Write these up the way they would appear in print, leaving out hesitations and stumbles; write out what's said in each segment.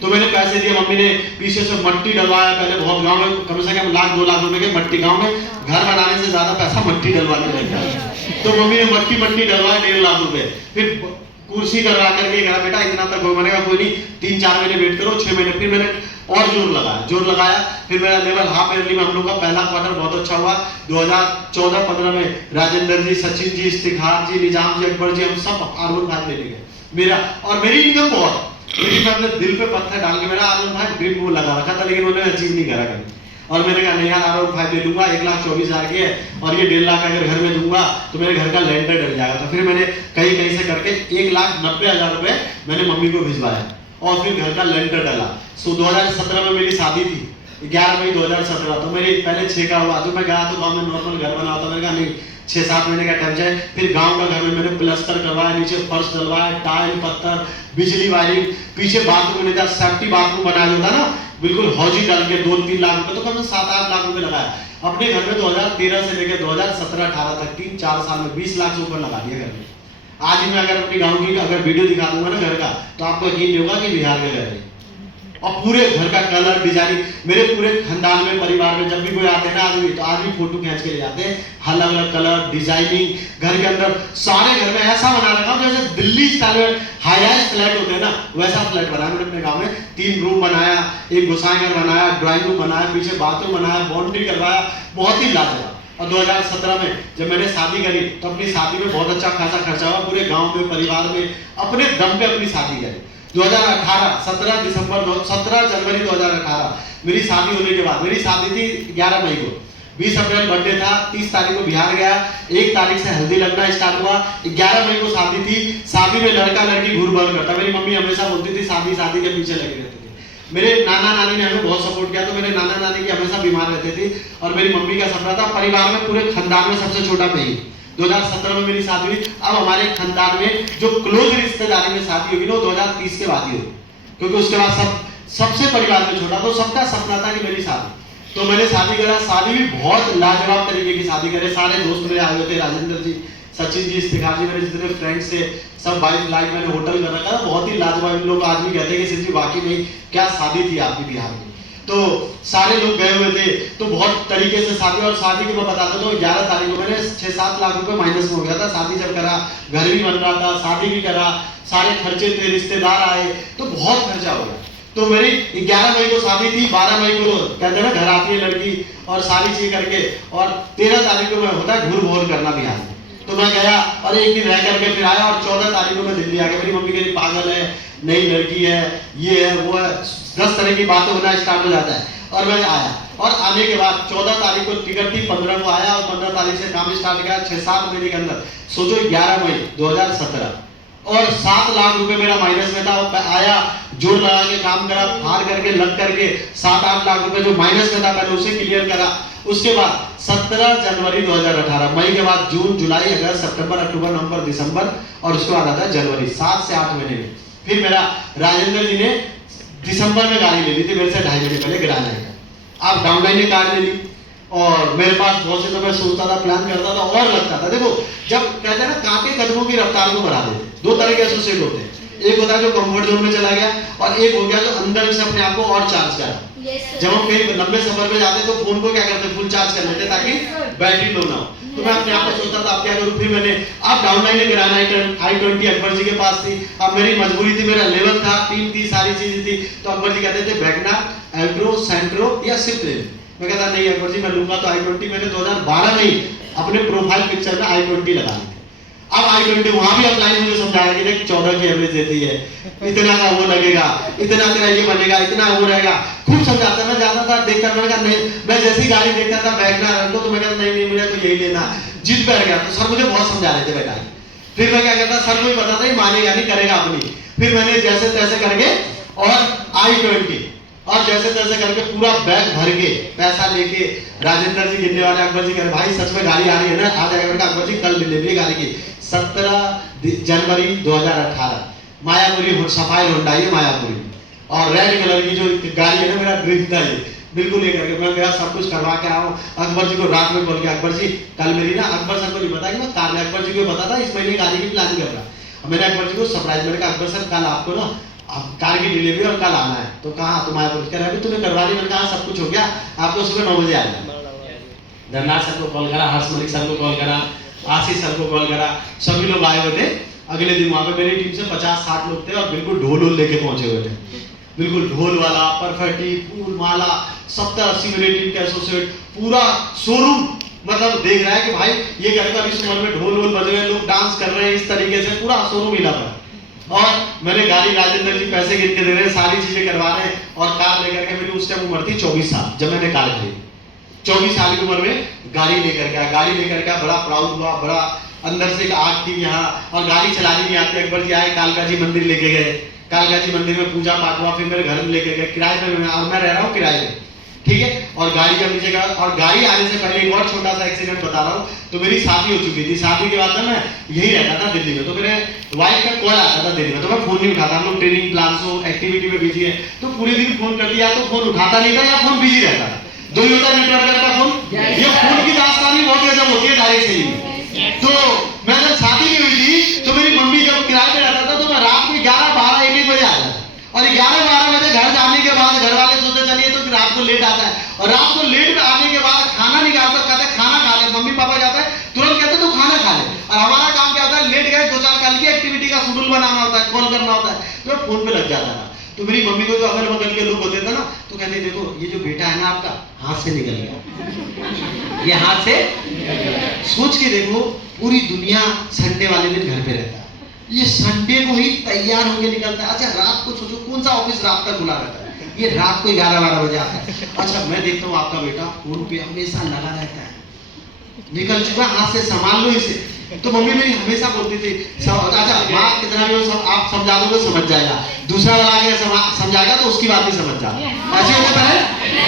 तो मैंने पैसे दिए, मम्मी ने पीछे से मट्टी डलवाया, पहले बहुत गांव में कम से कम 1-2 लाख रुपए के मट्टी, गांव में घर बनाने से ज्यादा पैसा मट्टी डलवाने लग गया। तो मम्मी ने मट्टी डलवाया 1.5 लाख रुपए, फिर कुर्सी करवा करके कहा बेटा इतना तक हो, मैंने कहा कोई नहीं 3-4 महीने वेट करो, 6 महीने, फिर मैंने और जोर लगाया, फिर मेरा लेवल हाफ ईयरली में हम लोग का पहला क्वार्टर बहुत अच्छा हुआ। 2014-15 में राजेंद्र जी, सचिन जी, इफ्तिखार जी, निजाम जी, अकबर जी, हम सब R1 5 ले गए मेरा, और मेरी इनकम बहुत, लेकिन मैं अपने दिल पे पत्थर डाल के मेरा R1 5 ड्रीम वो लगा रखा था, लेकिन उन्होंने अचीव नहीं करा कभी। और मैंने कहा नहीं यार R1 5 ले लूंगा, 1,24,000 की है, और ये 1.5 लाख अगर घर में दूंगा तो मेरे घर का लेंटर डल जाएगा। तो फिर मैंने कहीं से करके 1,90,000 रुपए मैंने मम्मी को भिजवाया, और फिर घर का लेंटर डाला। सो 2017 में मेरी शादी थी, 11 मई 2017, तो मेरी पहले 6 का हुआ। तो मैं गया तो गाँव में नॉर्मल घर बना होता, मैंने कहा नहीं 6-7 महीने का टाइम चाहिए। फिर गांव का घर में मैंने प्लास्टर करवाया, नीचे फर्श डलवाया, टाइल पत्थर, बिजली वायरिंग, पीछे बाथरूम नहीं था, सेफ्टी बाथरूम बनाया होता ना, बिल्कुल हौजी डाल के 2-3 लाख रुपए, तो कम से 7-8 लाख रुपए लगाया अपने घर में। 2013 से लेकर 2017-18 तक 3-4 साल में 20 लाख से ऊपर लगा दिया घर में। आज मैं अगर अपनी गाँव की अगर वीडियो दिखा दूंगा ना घर का, तो आपको यकीन नहीं होगा कि बिहार का घर है। और पूरे घर का कलर डिजाइनिंग, मेरे पूरे खानदान में परिवार में जब भी कोई आते हैं ना आदमी, तो आदमी फोटो खींच के ले जाते हैं, अलग अलग कलर डिजाइनिंग, घर के अंदर सारे घर में ऐसा बना रखा हूं जैसे दिल्ली स्टाइल में हाई राइज फ्लैट होते हैं ना, वैसा फ्लैट बनाया मैंने अपने गांव में। 3 रूम बनाया, एक गोसाई घर बनाया, ड्राइंग रूम बनाया, पीछे बाथरूम बनाया, बाउंड्री करवाया, बहुत ही लाजवाब। और 2017 में जब मैंने शादी करी तो अपनी शादी में बहुत अच्छा खासा खर्चा हुआ, पूरे गांव में परिवार में अपने दम पे अपनी शादी करी। 2018 17 जनवरी 2018 मेरी शादी होने के बाद, मेरी शादी थी 11 मई को, 20 अप्रैल बर्थडे था, 30 तारीख को बिहार गया, 1 तारीख से हल्दी लगना स्टार्ट हुआ, 11 मई को शादी थी। शादी में लड़का लड़की घूर भर करता, मेरी मम्मी हमेशा बोलती थी शादी के पीछे लगे रहते थे। मेरे नाना नानी ने हमें बहुत सपोर्ट किया, तो मेरे नाना नानी की हमेशा बीमार रहते थे, और मेरी मम्मी का सपना था परिवार में पूरे खानदान में सबसे छोटा मैं ही। 2017 में मेरी शादी हुई। अब हमारे खानदान में जो क्लोज रिश्तेदारी में शादी होगी ना 2030 के बाद ही होगी, क्योंकि उसके बाद सबसे परिवार में छोटा, तो सबका सपना था कि मेरी शादी। तो मैंने शादी करा, शादी भी बहुत लाजवाब तरीके की शादी करे, सारे दोस्त मेरे आए हुए थे, राजेंद्र जी, सचिन जी, इफ्तिखार जी, मेरे जितने फ्रेंड्स थे सब 22 लाख मैंने होटल कर रखा था, बहुत ही लाजवाब। इन लोग आज भी कहते हैं कि सिर्फ जी वाकई में क्या शादी थी आपकी बिहार में। तो सारे लोग गए हुए थे, तो बहुत तरीके से शादी, और शादी की मैं बताता हूँ 11 तारीख को मैंने 6-7 लाख रुपए माइनस में हो गया था। शादी जब करा, घर भी बन रहा था, शादी भी करा, सारे खर्चे थे, रिश्तेदार आए, तो बहुत खर्चा हो गया। तो मेरी 11 मई को शादी थी, 12 मई को कहते हैं ना घर आती है लड़की और सारी चीज करके, और 13 तारीख को मैं होता है घूर भोर करना बिहार में। तो मैं गया और एक दिन रह करके फिर आया, और 14 तारीख को मैं दिल्ली आ गया। मेरी मम्मी कह रही पागल है, नई लड़की है, ये है वो है, 10 तरह की बातें होना स्टार्ट हो जाता है। और मैं आया, और आने के बाद 14 तारीख को टिकट थी, 15 को आया, और 15 तारीख से काम स्टार्ट किया 6-7 महीने के अंदर। सोचो 11 मई 2017, और 7 लाख रुपए मेरा माइनस में था। और आया, जोर लगा के काम करा, फाड़ करके लग करके 7-8 लाख रुपए जो माइनस में था पहले उसे क्लियर करा। उसके बाद 17 जनवरी 2018, मई के बाद जून, जुलाई, अगस्त, सितंबर, अक्टूबर, नवंबर, दिसंबर, और उसके बाद आता है जनवरी, 7 से 8 महीने में। फिर मेरा राजेंद्र जी ने दिसंबर में गाड़ी ले ली थी मेरे से 2.5 महीने पहले गिराने का। आप डाउनलाइन ने कार ले ली, और मेरे पास बहुत से, तो मैं सोचता था, प्लान करता था और लगता था। देखो जब कहते हैं ना कांटे कदमों की रफ्तार को बढ़ा देते, 2 तरह के एसोसिएट होते हैं, एक होता है जो कंफर्ट जोन में चला गया, और एक हो गया जो अंदर से अपने आप को और चार्ज करा। जब हम कहीं लंबे सफर पे जाते तो फोन को क्या करते हैं, फुल चार्ज कर लेते ताकि बैटरी लो ना हो। तो मैं अपने आप को सोचता था अब क्या करूं। फिर मैंने अब डाउनलाइन ने गिराना, i20 अकबर जी के पास थी, अब मेरी मजबूरी थी, मेरा लेवल था, टीम थी, सारी चीजें थी। तो अकबर जी कहते थे वैगनर, एल्ट्रो, सेंट्रो या स्विफ्ट ले। मैं कहता नहीं अकबर जी मैं लूंगा तो i20। मैंने 2012 में ही अपने प्रोफाइल पिक्चर में i20 लगा दी। अब i20 वहां भी अपलाइन मुझे समझाया कि देख 14 की एवरेज देती है, इतना का वो लगेगा, इतना तेरा ये बनेगा, इतना वो रहेगा, खूब समझाता। मैं जाता था, देखता, मैंने कहा नहीं, मैं जैसी गाड़ी देखता था वैगनर, एल्टो, तो मैं कहता नहीं मुझे तो यही लेना, जिद बैठ गया। तो सर मुझे बहुत समझा रहे थे बेटा। फिर मैं क्या करता, सर को भी पता था ही मानेगा नहीं, करेगा अपनी। फिर मैंने जैसे तैसे करके और i20 और जैसे तैसे करके पूरा बैग भर के पैसा लेके राजेंद्र जी गिनने वाले, अकबर जी कह रहे भाई सच में गाड़ी आ रही है ना, आ जाएगा। अकबर जी कल ले ली गाड़ी की। 17 जनवरी 2018 मायापुरी सफाई हुंडई है मायापुरी, और रेड कलर की जो गाड़ी है ना, मेरा ड्रीम था ये, बिल्कुल ये करके मैं गया, सब कुछ करवा के आया हूँ। अकबर जी को रात में बोल के, अकबर जी कल मेरी ना, अकबर सर को नहीं पता कि मैं कार, अकबर जी को पता था इस महीने गाड़ी की प्लानिंग कर रहा। मैंने अकबर जी को सरप्राइज, मैंने कहा अकबर सर कल आपको ना अब कार की डिलीवरी और कल आना है, तो कहाँ तुम आए? बोल कर अभी तुम्हें करवा दी। मैंने कहा सब कुछ हो गया, आपको सुबह 9 बजे आ जाना। धनराज सर को कॉल करा, हर्ष मलिक सर को कॉल करा, आशीष सर को कॉल करा, सभी लोग आए हुए थे। अगले दिन वहाँ पे मेरी टीम से 50-60 लोग थे और बिल्कुल ढोल लेके पहुंचे हुए थे, बिल्कुल ढोल वाला, परफेक्टी, फूल माला, 70-80 मेरी टीम के एसोसिएट, पूरा शोरूम मतलब देख रहा है कि भाई ये घर का इस उम्र में ढोल बजे हुए, लोग डांस कर रहे हैं, इस तरीके से पूरा शोरूम हिला हुआ है। और मैंने गाड़ी, राजेंद्र जी पैसे गिन के दे रहे हैं, सारी चीजें करवा रहे हैं। और कार लेकर के, मेरी उस टाइम उम्र थी 24 साल जब मैंने कार खरीदी। 24 साल की उम्र में गाड़ी लेकर के, गाड़ी लेकर के बड़ा प्राउड हुआ, बड़ा अंदर से एक आग थी यहाँ। और गाड़ी चलानी नहीं आती। अकबर जी आए, कालका जी मंदिर लेके गए, कालका जी मंदिर में पूजा पाठ हुआ, फिर मेरे घर में लेके गए किराए पे, और मैं रह रहा हूँ किराए पे, ठीक है। और गाड़ी जब नीचे गया, और गाड़ी आने से पहले एक और छोटा सा एक्सीडेंट बता रहा हूँ। तो मेरी शादी हो चुकी थी, शादी के बाद मैं यही रहता था दिल्ली में। तो मेरे वाइफ का कॉल आता था दिल्ली में, तो मैं फोन नहीं उठाता। हम लोग ट्रेनिंग प्लान्स हो, एक्टिविटी में बिजी है, तो पूरे दिन फोन कर दिया तो फोन उठाता नहीं था या फोन बिजी रहता था। दो ही होता है, नेटवर्क का फोन। ये फोन की दास्तानी बहुत गजब होती है डायरेक्ट से ही। तो मैं जब शादी नहीं हुई थी, तो मेरी मम्मी जब किराए पे रहता था, तो मैं रात को 11, 12, 1 बजे आ जाता। और 11, 12 बजे घर जाने के बाद घर वाले सोचते चलिए तो रात को लेट आता है। और रात को लेट में आने के बाद खाना नहीं खाता, कहते खाना खा ले। मम्मी पापा जाता है, तुरंत कहते तो खाना खा ले। और हमारा काम क्या होता है, लेट गए 2-4 कल की एक्टिविटी का शेड्यूल बनाना होता है, कॉल करना होता है, तो फोन पे लग जाता था। तो मेरी मम्मी को जो अगल बगल के लोग होते थे ना, तो कहते देखो ये जो बेटा है ना आपका, हाथ से निकल गया, ये हाथ से। सोच के देखो, पूरी दुनिया संडे वाले दिन घर पे रहता है, ये संडे को ही तैयार होके निकलता है। अच्छा रात को सोचो कौन सा ऑफिस रात तक खुला रहता है, ये रात को 11-12 बजे आता है। अच्छा मैं देखता हूँ आपका बेटा फोन पे हमेशा लगा रहता है, निकल चुका, हाथ से संभाल लो इसे। तो मम्मी मेरी हमेशा बोलती थी, अच्छा माँ कितना भी हो आप समझा दोगे समझ जाएगा, दूसरा वाला आगे समझाएगा तो उसकी बात भी समझ जाए। ऐसे होता है,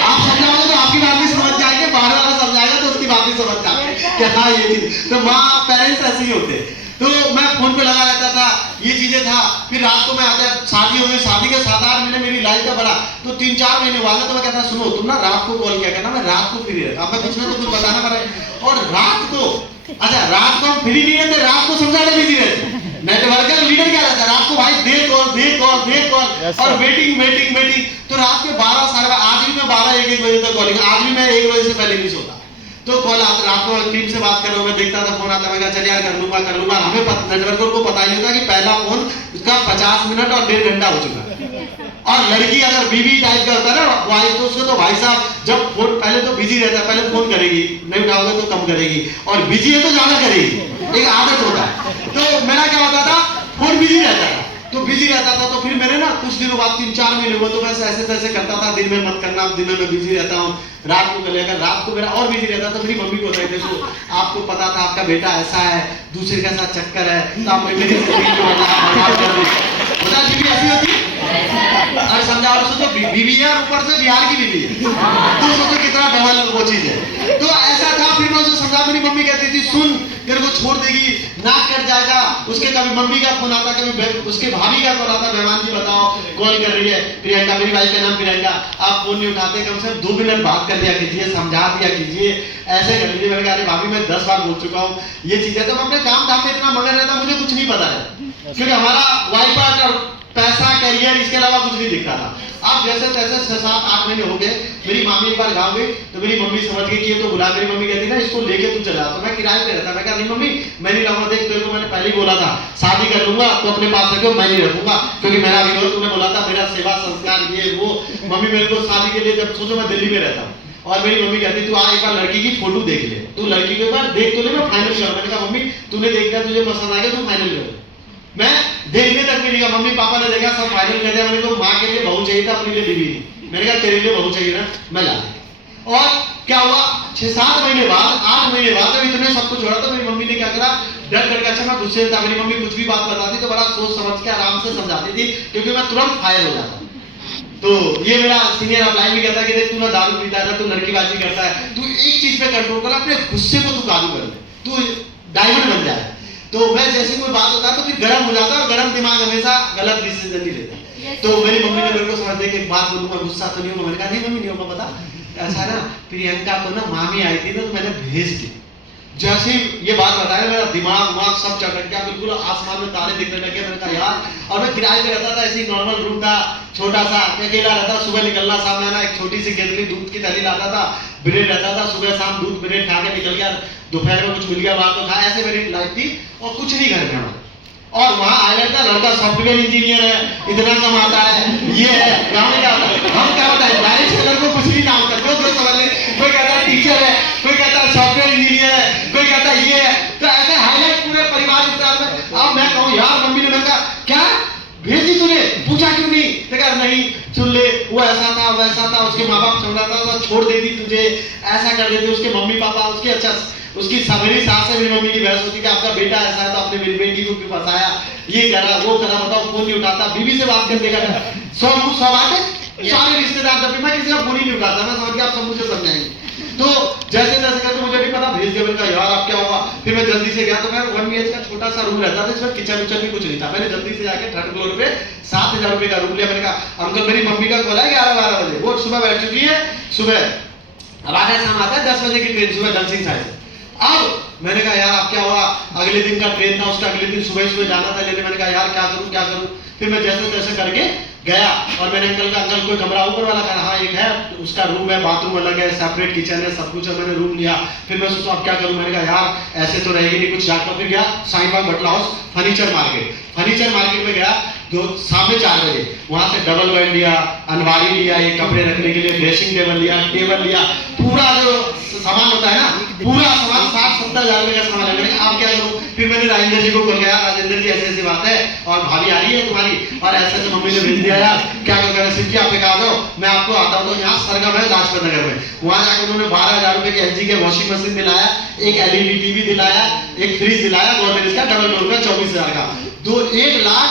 आप समझाओगे तो आपकी बात भी समझ जाएंगे, बाहर वाला समझाएगा तो उसकी बात भी समझ जाएंगे कि हाँ ये चीज। तो माँ पेरेंट्स ऐसे ही होते। तो मैं फोन पे लगा रहता था, ये चीजें था। फिर रात को मैं आता, शादी हो गई, शादी के 7-8 महीने मेरी लाइफ का बड़ा, तो 3-4 महीने हुआ था। तो मैं कहता सुनो तुम ना रात को कॉल किया करना, मैं रात को फ्री रहता। अब मैं कुछ ना तो कुछ बताना पड़ा। और रात को, अच्छा रात को हम फ्री नहीं रहते, रात को समझाने बिजी रहते। नेटवर्कर लीडर क्या रहता है, रात को भाई दे कॉल और वेटिंग। तो रात के 12, 12:30, आज भी मैं 12-1 बजे तक कॉलिंग, आज भी मैं 1 बजे से पहले नहीं सोता। तो कॉल आता, रात को टीम से बात कर रहा हूँ, मैं देखता था फोन आता, मैं कहा चल यार कर लूंगा। हमें नेटवर्कर को पता नहीं होता कि पहला फोन उसका 50 मिनट और 1.5 घंटा हो चुका है। और लड़की अगर बीवी टाइप का होता है ना वाइफ, तो उसको तो भाई साहब जब फोन पहले तो बिजी रहता है, पहले फोन करेगी, नहीं उठाओगे तो कम करेगी, और बिजी है तो ज्यादा करेगी, एक आदत होता है। तो मेरा क्या होता था, फोन बिजी रहता था, तो फिर मैंने ना कुछ दिनों बाद 3-4 महीने हुआ, तो मैं ऐसे तैसे करता था, दिन में मत करना, दिन में मैं बिजी रहता हूँ, रात को कर लिया, रात को मेरा और बिजी रहता। तो मेरी मम्मी को होता है देखो आपको पता था आपका बेटा ऐसा है, दूसरे के साथ चक्कर है, तो आपने मेरी जिंदगी को बर्बाद कर दी। बता बीवी ऐसी होती है, और समझा, और सोचो बीवी है ऊपर से बिहार की बीवी है, तो सोचो कितना डबल वो चीज है। तो ऐसा था, फिर मैं उसे समझा, मेरी मम्मी कहती थी सुन तेरे को छोड़ देगी, नाक कट जाएगा। उसके कभी मम्मी का फोन आता, कभी उसके भाभी का फोन आता, मेहमान जी बताओ कॉल कर रही है प्रियंका, मेरी वाइफ का नाम प्रियंका, आप फोन नहीं उठाते, कम से कम 2 मिनट बात कर दिया कीजिए, समझा दिया कीजिए, ऐसे कर लीजिए। मैंने कहा अरे भाभी मैं 10 बार बोल चुका हूँ ये चीजें। तो मैं अपने काम धाम में इतना मगन रहता, मुझे कुछ नहीं पता है, क्योंकि हमारा वाइफ और पैसा करियर इसके अलावा कुछ नहीं दिखता था। अब जैसे तैसे 6-7-8 महीने हो गए, मेरी मामी एक बार गाँव गई, तो मेरी मम्मी समझ गई कि ये तो बुला, मेरी मम्मी कहती ना इसको लेके तू चला। तो मैं किराए पे रहता, मैं कहा नहीं मम्मी मैं नहीं रहूंगा, देख तेरे को मैंने पहले ही बोला था शादी कर लूंगा तो अपने पास रखो, मैं नहीं रखूंगा, क्योंकि मेरा विरोध तूने बोला था, मेरा सेवा संस्कार ये वो। मम्मी मेरे को शादी के लिए, जब सोचो मैं दिल्ली में रहता हूँ, और मेरी मम्मी कहती तू एक बार लड़की की फोटो देख ले, तू लड़की के बार देख तो ले, मैं फाइनल करूँ। मैंने कहा मम्मी तूने देखा, तुझे पसंद आ गया, तू फाइनल कर। मैं देखने तक नहीं गया, मम्मी पापा ने देखा, सब फाइनल कर दिया। मैंने को माँ के लिए बहू चाहिए था, अपने लिए बीवी नहीं। मैंने कहा तेरे लिए बहू चाहिए ना, मैं ला। और क्या हुआ, 6-7 महीने बाद, 8 महीने बाद जब इतने सब कुछ हो रहा था, मेरी मम्मी ने क्या करा, डर करके, अच्छा मैं गुस्से था, मेरी मम्मी कुछ भी बात बताती तो बड़ा सोच समझ के आराम से समझाती थी, क्योंकि मैं तुरंत फायर हो जाता। तो ये मेरा सीनियर अपलाइन भी कहता है कि देख तू ना दारू पीता है ना, तू लड़कीबाजी करता है, तू एक चीज पे कंट्रोल कर, अपने गुस्से को तू काबू कर ले, तू डायमंड बन जाए। तो मैं जैसे कोई बात होता है तो फिर गर्म हो जाता है, और गर्म दिमाग हमेशा गलत डिसीजन नहीं लेता। तो मेरी मम्मी ने मेरे को समझ दे कि एक बात बोलूंगा, गुस्सा तो नहीं होगा। मैंने कहा नहीं मम्मी नहीं होगा, बता अच्छा ना प्रियंका को ना मामी आई थी ना, तो मैंने भेज दी, जैसे ही ये बात बताया मेरा दिमाग सब चटक गया, बिल्कुल आसमान में तारे दिखने लगे। मैंने कहा यार, और मैं किराए पे रहता था, ऐसे नॉर्मल रूम था, छोटा सा, अकेला रहता, सुबह निकलना, सामने आना, एक छोटी सी केतली दूध की थैली लाता था, ब्रेड रहता था, सुबह शाम दूध ब्रेड खा के निकल गया, दोपहर में कुछ मिल गया बात तो खाया, ऐसे मेरी लाइफ थी और कुछ नहीं घर में। और वहाँ आया था लड़का सॉफ्टवेयर इंजीनियर है, इतना कमाता है, ये है, गाँव में क्या होता है, हम क्या होता है, मैरिज कलर को कुछ नहीं नाम करते, कोई समझ नहीं, कोई कहता है टीचर है, कोई कहता है सॉफ्टवेयर इंजीनियर है, कोई कहता है ये है, तो ऐसे हाईलाइट पूरे परिवार के साथ में। अब मैं कहूँ यार, मम्मी ने मैंने कहा क्या भेज दी तूने, पूछा क्यों नहीं, तो कहा नहीं सुन ले, वो ऐसा था वैसा था, उसके माँ बाप समझाता था, छोड़ देती तुझे, ऐसा कर देते उसके मम्मी पापा, उसके अच्छा उसकी मेरी सास से मेरी मम्मी की बहस होती कि आपका बेटा ऐसा है तो आपने मेरी बेटी को क्यों फंसाया, ये करा वो करा, बताओ फोन नहीं उठाता, बीवी से बात करने का 100 बातें, सारे रिश्तेदार, जब मैं किसी का फोन ही नहीं उठाता, मैं समझ के आप सब मुझे समझाएंगे। तो जैसे जैसे करके मुझे नहीं पता, भेज दिया। मैंने कहा यार अब क्या होगा, फिर मैं जल्दी से गया, तो मैं 1 BH का छोटा सा रूम रहता था, इसमें किचन उचन भी कुछ नहीं था। मैंने जल्दी से जाके 3rd फ्लोर पे 7,000 रुपए का रूम लिया। मैंने कहा अंकल मेरी मम्मी का कॉल है 11-12 बजे, वो सुबह बैठ चुकी है, सुबह अब आधा शाम आता है 10 बजे की ट्रेन, सुबह दलसिंह साइड से। अब मैंने कहा यार अब क्या हुआ, अगले दिन का ट्रेन था, उसका अगले दिन सुबह सुबह जाना था लेने। मैंने कहा यार क्या करूं। फिर मैं जैसे तैसे करके गया और मैंने अंकल कोई कमरा ऊपर वाला कहा, हाँ एक है, उसका रूम है, बाथरूम अलग है, सेपरेट किचन है, सब कुछ है। मैंने रूम लिया। फिर मैं सोचा अब क्या करूं। मैंने कहा यार ऐसे तो रहेगी नहीं, कुछ जाकर फिर गया साईं बाग बटला हाउस फर्नीचर मार्केट में गया, जो सामने 4 बजे, वहां से डबल बेड लिया, अलमारी लिया, ये कपड़े रखने के लिए ड्रेसिंग टेबल लिया, पूरा जो सामान होता है ना, पूरा सामान 60-70 हजार रुपए का सामान है। आप क्या करूं। फिर मैंने राजेंद्र जी को कॉल किया, राजेंद्र जी ऐसी बात है और भाभी आ रही है तुम्हारी, और ऐसे मम्मी ने भेज दिया यार, क्या कर सिर्फ जी आप आ जाओ, मैं आपको आता हूँ। तो यहाँ सरगम है लाजपत नगर में, वहां जाकर उन्होंने 12,000 रुपए के LG के वॉशिंग मशीन दिलाया, एक LED टीवी दिलाया, एक फ्रिज दिलाया, गोदरेज का डबल डोर का 24,000 का, 1,00,000-1.25 लाख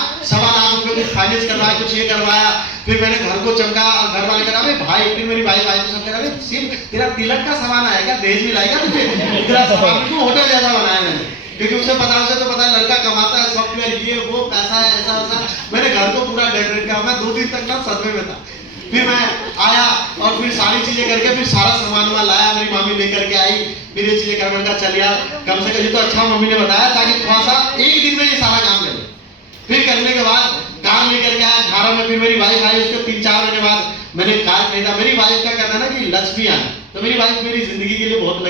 रुपए कुछ फाइनेंस करवाया, कुछ ये करवाया। फिर मैंने घर को चमका, घर वाले कहा भाई, फिर मेरी भाई को सब कह रहे सिर्फ तेरा तिलक का सामान आएगा, दहेज में लाएगा तुझे, तेरा सामान को होटल जैसा बनाया मैंने, क्योंकि उसे पता है लड़का कमाता है, सॉफ्टवेयर ये वो, पैसा है ऐसा वैसा। मैंने घर को पूरा डेकोरेट किया। मैं 2 दिन तक ना सदमे में था। फिर मैं आया और फिर सारी चीजें करके फिर सारा सामान वहां लाया, मेरी मम्मी लेकर के आई, फिर ये चीजें कर, मैंने कहा चल यार कम से कम ये तो अच्छा मम्मी ने बताया, ताकि थोड़ा सा एक दिन में ये सारा काम कर ले। फिर करने के बाद कार लेकर के आया 18 में। फिर मेरी वाइफ आई, उसके 3-4 महीने बाद मैंने कार खरीदा। मेरी वाइफ का कहना है ना कि लक्ष्मी आना, तो मेरी वाइफ मेरी जिंदगी के लिए बहुत